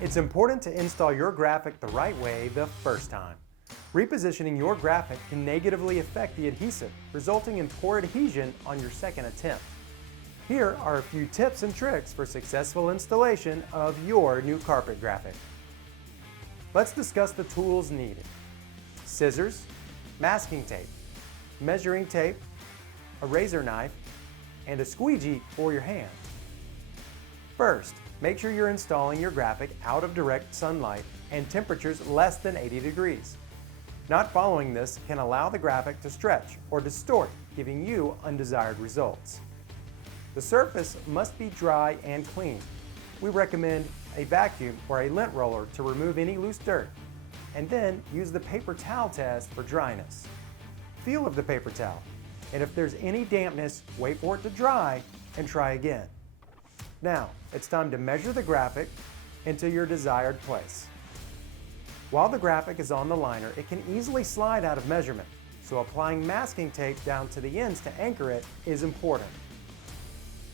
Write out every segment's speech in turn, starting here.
It's important to install your graphic the right way the first time. Repositioning your graphic can negatively affect the adhesive, resulting in poor adhesion on your second attempt. Here are a few tips and tricks for successful installation of your new carpet graphic. Let's discuss the tools needed. Scissors, masking tape, measuring tape, a razor knife, and a squeegee for your hand. First, make sure you're installing your graphic out of direct sunlight and temperatures less than 80 degrees. Not following this can allow the graphic to stretch or distort, giving you undesired results. The surface must be dry and clean. We recommend a vacuum or a lint roller to remove any loose dirt, and then use the paper towel test for dryness. Feel of the paper towel, and if there's any dampness, wait for it to dry and try again. Now, it's time to measure the graphic into your desired place. While the graphic is on the liner, it can easily slide out of measurement, so applying masking tape down to the ends to anchor it is important.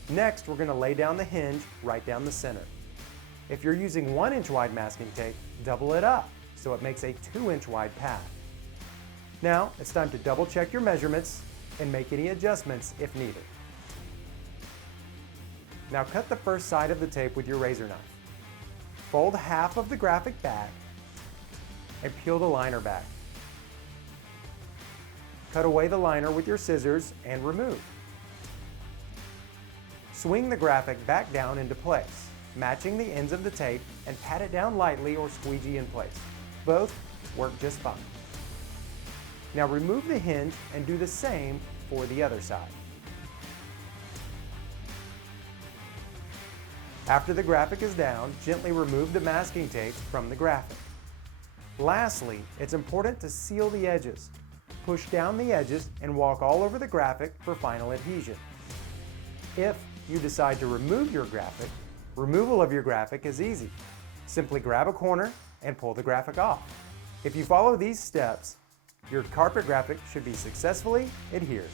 Next, we're going to lay down the hinge right down the center. If you're using 1-inch wide masking tape, double it up so it makes a 2-inch wide pad. Now, it's time to double check your measurements and make any adjustments if needed. Now cut the first side of the tape with your razor knife. Fold half of the graphic back and peel the liner back. Cut away the liner with your scissors and remove. Swing the graphic back down into place, matching the ends of the tape, and pat it down lightly or squeegee in place. Both work just fine. Now remove the hinge and do the same for the other side. After the graphic is down, gently remove the masking tape from the graphic. Lastly, it's important to seal the edges. Push down the edges and walk all over the graphic for final adhesion. If you decide to remove your graphic, removal of your graphic is easy. Simply grab a corner and pull the graphic off. If you follow these steps, your carpet graphic should be successfully adhered.